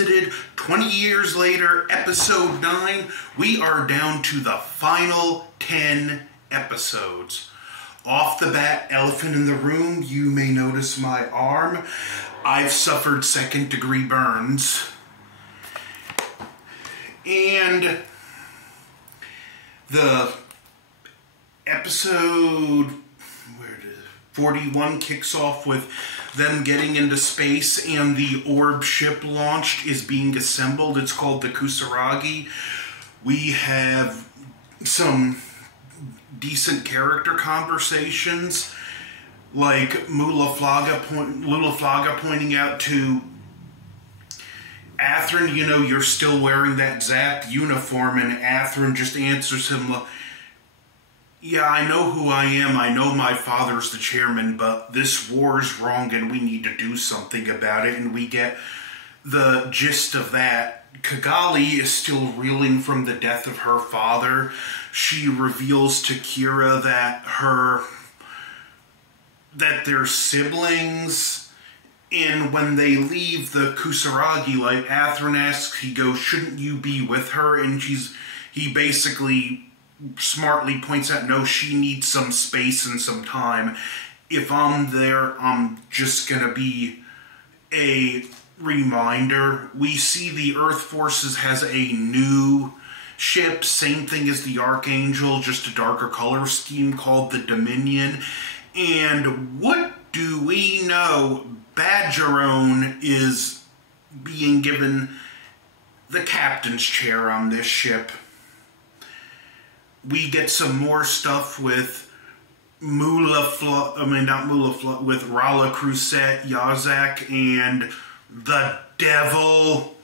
revisited 20 years later, episode 9. We are down to the final 10 episodes. Off the bat, elephant in the room, you may notice my arm. I've suffered second-degree burns. And the episode 41 kicks off with them getting into space, and the orb ship launched is being assembled. It's called the Kusaragi. We have some decent character conversations, like Lula Flaga pointing out to Athrun, you know, you're still wearing that Zap uniform, and Athrun just answers him, yeah, I know who I am, I know my father's the chairman, but this war is wrong and we need to do something about it, and we get the gist of that. Kigali is still reeling from the death of her father. She reveals to Kira that they're siblings, and when they leave the Kusaragi, like Athrun asks, he goes, shouldn't you be with her? And he basically smartly points out, no, she needs some space and some time. If I'm there, I'm just gonna be a reminder. We see the Earth Forces has a new ship, same thing as the Archangel, just a darker color scheme, called the Dominion. And what do we know? Badgerone is being given the captain's chair on this ship. We get some more stuff with with Rala Crusette, Yazak, and the Devil,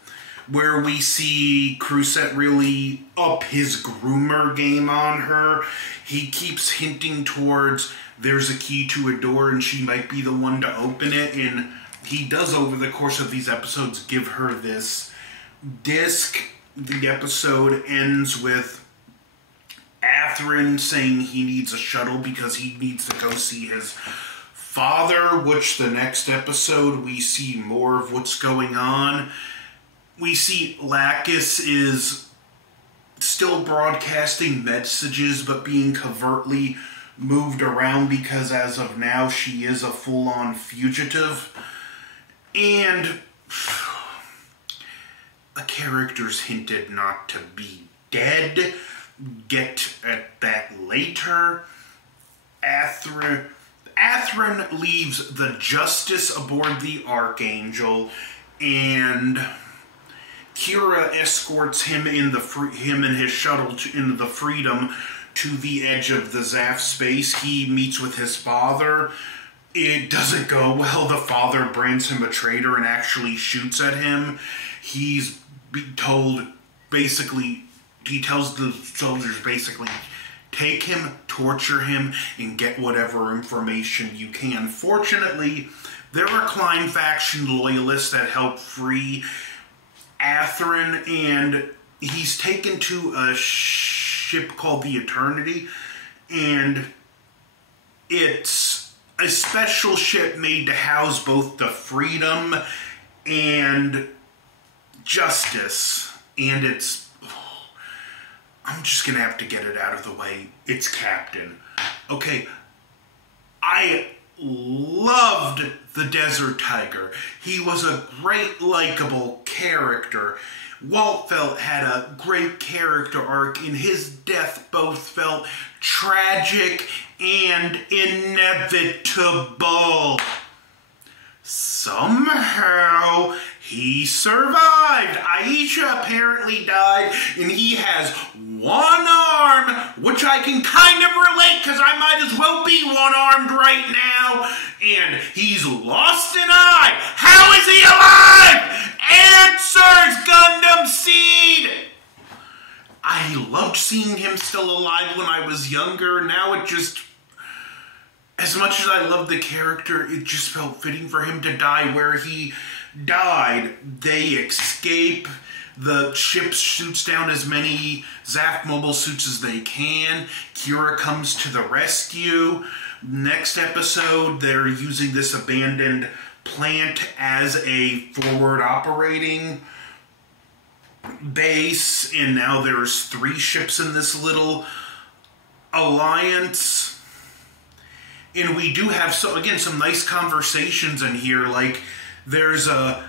where we see Crusette really up his groomer game on her. He keeps hinting towards there's a key to a door and she might be the one to open it, and he does over the course of these episodes give her this disc. The episode ends with Athrun saying he needs a shuttle because he needs to go see his father, which the next episode we see more of what's going on. We see Lacus is still broadcasting messages but being covertly moved around because as of now she is a full-on fugitive. And a character's hinted not to be dead. Get at that later. Athrun leaves the Justice aboard the Archangel, and Kira escorts him and his shuttle into the Freedom to the edge of the Zaf space. He meets with his father. It doesn't go well. The father brands him a traitor and actually shoots at him. He's told basically. He tells the soldiers basically, take him, torture him, and get whatever information you can. Fortunately, there are Klein faction loyalists that help free Athrun, and he's taken to a ship called the Eternity, and it's a special ship made to house both the Freedom and Justice, and it's... I'm just going to have to get it out of the way. It's Captain. Okay, I loved the Desert Tiger. He was a great, likable character. Walt felt had a great character arc, and his death both felt tragic and inevitable. Somehow, he survived. Aisha apparently died, and he has one arm, which I can kind of relate, because I might as well be one-armed right now, and he's lost an eye. How is he alive? Answers, Gundamseed! I loved seeing him still alive when I was younger. Now it just... As much as I loved the character, it just felt fitting for him to die where he died. They escape. The ship shoots down as many Zaf mobile suits as they can. Kira comes to the rescue. Next episode, they're using this abandoned plant as a forward operating base, and now there's 3 ships in this little alliance. And we do have, so again, some nice conversations in here. Like, there's a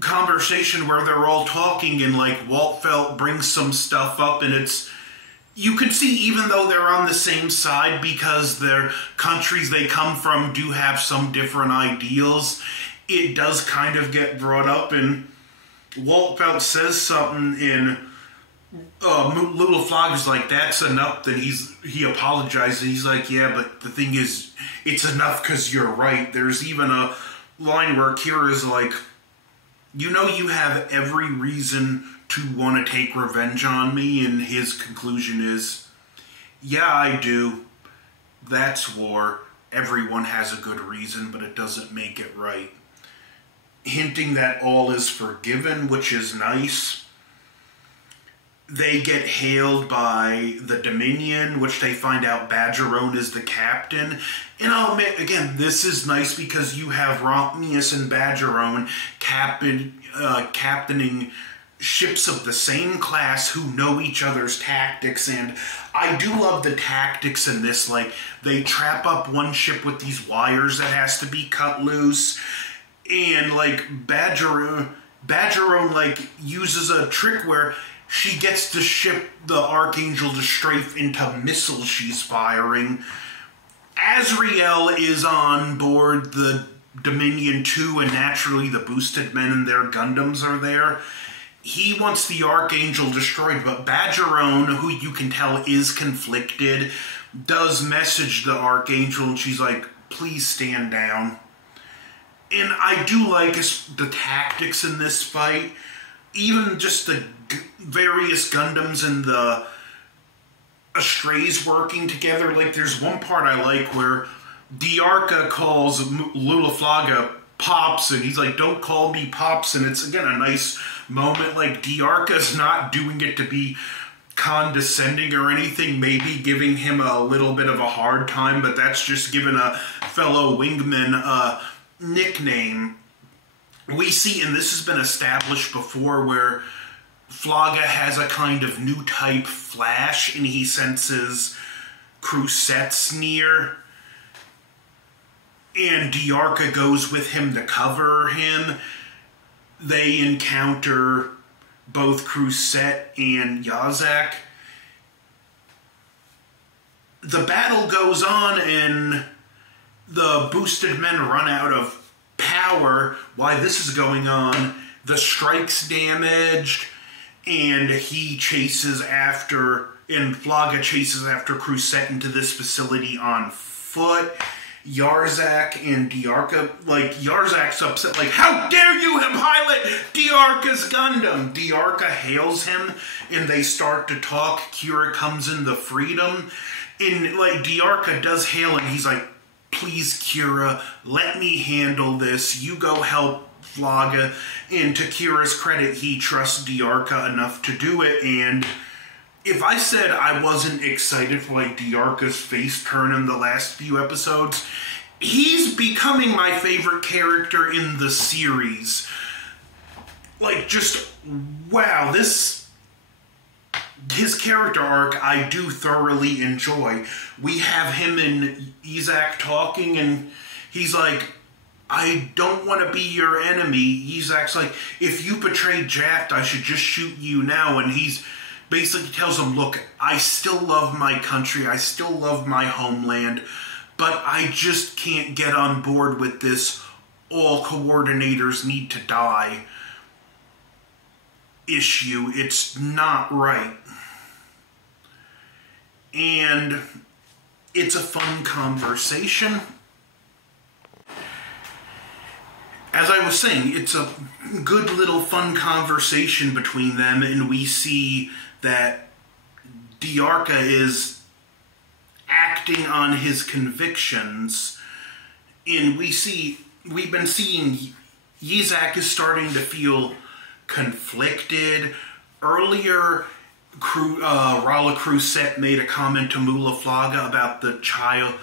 conversation where they're all talking, and like Waltfeld brings some stuff up, and it's, you can see, even though they're on the same side, because their countries they come from do have some different ideals, it does kind of get brought up. And Waltfeld says something, and Little Flog is like, that's enough. Then he apologizes. He's like, yeah, but the thing is, it's enough because you're right. There's even a line where Kira's like, you know, you have every reason to want to take revenge on me, and his conclusion is, yeah, I do. That's war. Everyone has a good reason, but it doesn't make it right. Hinting that all is forgiven, which is nice. They get hailed by the Dominion, which they find out Badgerone is the captain. And I'll admit, again, this is nice because you have Rompnius and Badgerone captaining ships of the same class who know each other's tactics. And I do love the tactics in this. Like, they trap up one ship with these wires that has to be cut loose. And, like, Badgerone, like, uses a trick where she gets to ship the Archangel to strafe into missiles she's firing. Azrael is on board the Dominion too, and naturally the boosted men and their Gundams are there. He wants the Archangel destroyed, but Badgerone, who you can tell is conflicted, does message the Archangel, and she's like, please stand down. And I do like the tactics in this fight. Even just the various Gundams and the Astrays working together. Like, there's one part I like where Diarca calls Lulaflaga Pops, and he's like, don't call me Pops. And it's, again, a nice moment. Like, Diarca's not doing it to be condescending or anything, maybe giving him a little bit of a hard time, but that's just giving a fellow wingman a nickname. We see, and this has been established before, where Flaga has a kind of new type flash, and he senses Crusette's near. And Diarca goes with him to cover him. They encounter both Crusette and Yazak. The battle goes on, and the boosted men run out of power. Why this is going on, the strike's damaged, and he chases after, and Flaga chases after Crusette into this facility on foot. Yarzak and Diarca, like, Yarzak's upset, like, how dare you pilot Diarca's Gundam? Diarca hails him, and they start to talk. Kira comes into freedom, and, like, Diarca does hail him. He's like, please, Kira, let me handle this. You go help Flaga. And to Kira's credit, he trusts Diarca enough to do it. And if I said I wasn't excited for, like, Diarca's face turn in the last few episodes, he's becoming my favorite character in the series. Like, just, wow, his character arc I do thoroughly enjoy. We have him and Izak talking, and he's like, I don't want to be your enemy. Izak's like, if you betrayed Jaft, I should just shoot you now. And he's basically tells him, look, I still love my country, I still love my homeland, but I just can't get on board with this all coordinators need to die issue. It's not right. And it's a fun conversation. As I was saying, it's a good little fun conversation between them, and we see that Diarca is acting on his convictions, and we've been seeing Yizak is starting to feel conflicted. Earlier, Rala Crusette made a comment to Mula Flaga about the child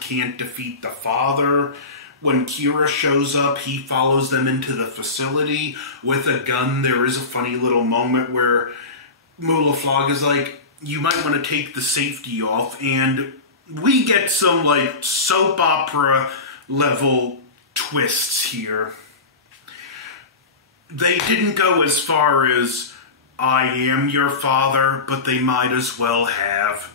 can't defeat the father. when Kira shows up, he follows them into the facility with a gun. There is a funny little moment where Mulaflag is like, you might want to take the safety off, and we get some, like, soap opera level twists here. They didn't go as far as, I am your father, but they might as well have.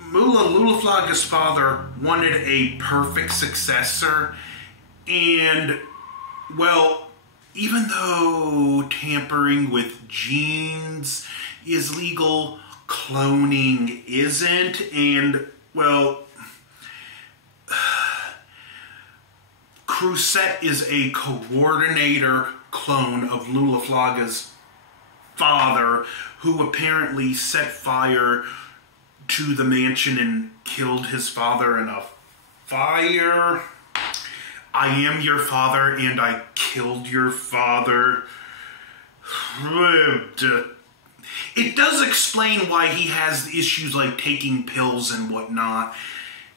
Mulaflag's father wanted a perfect successor, and, well, even though tampering with genes is legal, cloning isn't, and, well, Crusette is a coordinator clone of Mulaflag's father, who apparently set fire to the mansion and killed his father in a fire. I am your father, and I killed your father. It does explain why he has issues like taking pills and whatnot.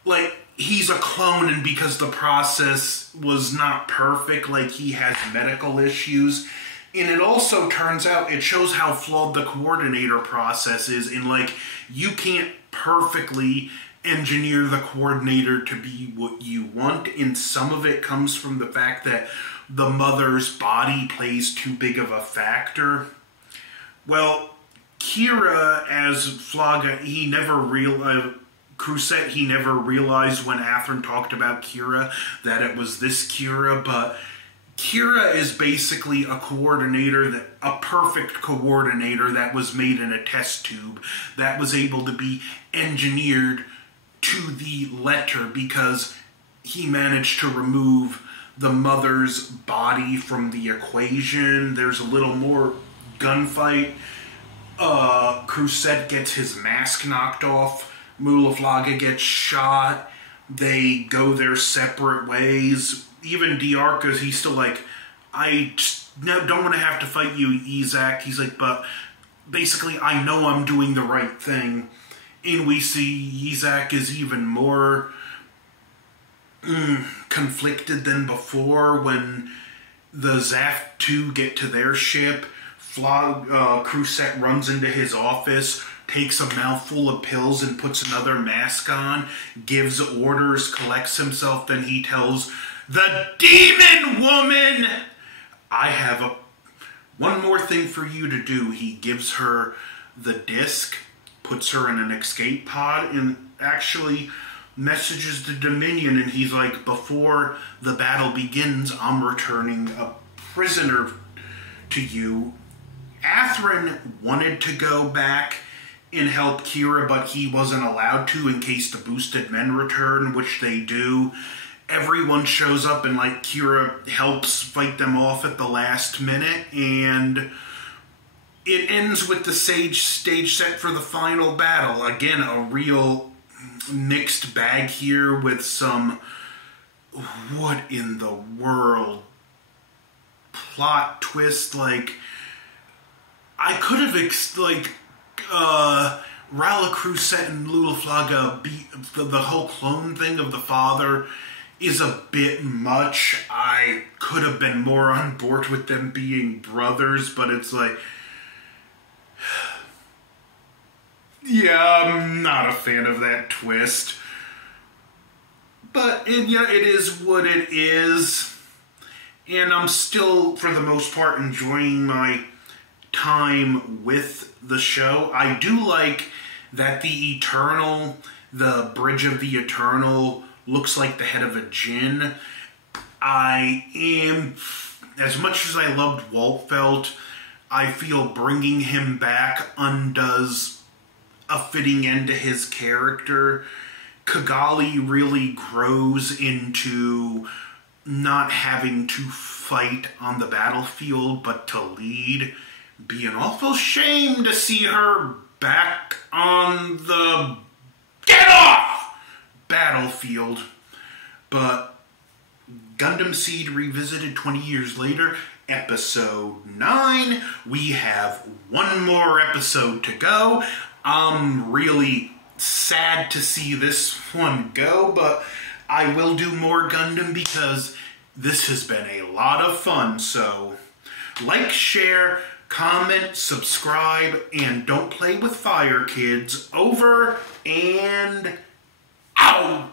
Like, he's a clone, and because the process was not perfect, like, he has medical issues. And it also turns out, it shows how flawed the coordinator process is, and, like, you can't perfectly engineer the coordinator to be what you want, and some of it comes from the fact that the mother's body plays too big of a factor. Well, Kira, as Flaga, he never realized, Crusette, he never realized when Athrun talked about Kira that it was this Kira, but Kira is basically a coordinator, a perfect coordinator that was made in a test tube, that was able to be engineered to the letter because he managed to remove the mother's body from the equation. There's a little more gunfight. Crusette gets his mask knocked off. Mulaflaga gets shot. They go their separate ways. Even Diarca, he's still like, I don't want to have to fight you, Izak. He's like, but basically, I know I'm doing the right thing. And we see Izak is even more conflicted than before when the Zaf 2 get to their ship. Crusette runs into his office, takes a mouthful of pills and puts another mask on, gives orders, collects himself, then he tells the demon woman, I have one more thing for you to do. He gives her the disc, puts her in an escape pod, and actually messages the Dominion, and he's like, before the battle begins, I'm returning a prisoner to you. Athrun wanted to go back and help Kira, but he wasn't allowed to in case the boosted men return, which they do. Everyone shows up and, like, Kira helps fight them off at the last minute, and it ends with the stage set for the final battle. Again, a real mixed bag here with some what in the world plot twist. Like, I could have Rala Crusette and Mulaflaga beat the whole clone thing of the father is a bit much. I could have been more on board with them being brothers, but it's like, yeah, I'm not a fan of that twist. But, yeah, it is what it is. And I'm still, for the most part, enjoying my time with the show. I do like that the Eternal, the Bridge of the Eternal, looks like the head of a djinn. I am, as much as I loved Waltfeld, I feel bringing him back undoes a fitting end to his character. Kigali really grows into not having to fight on the battlefield, but to lead. Be an awful shame to see her back on the get off battlefield. But Gundamseed Revisited 20 years later, episode 9. We have one more episode to go. I'm really sad to see this one go, but I will do more Gundam because this has been a lot of fun. So, like, share, comment, subscribe, and don't play with fire, kids. Over and out.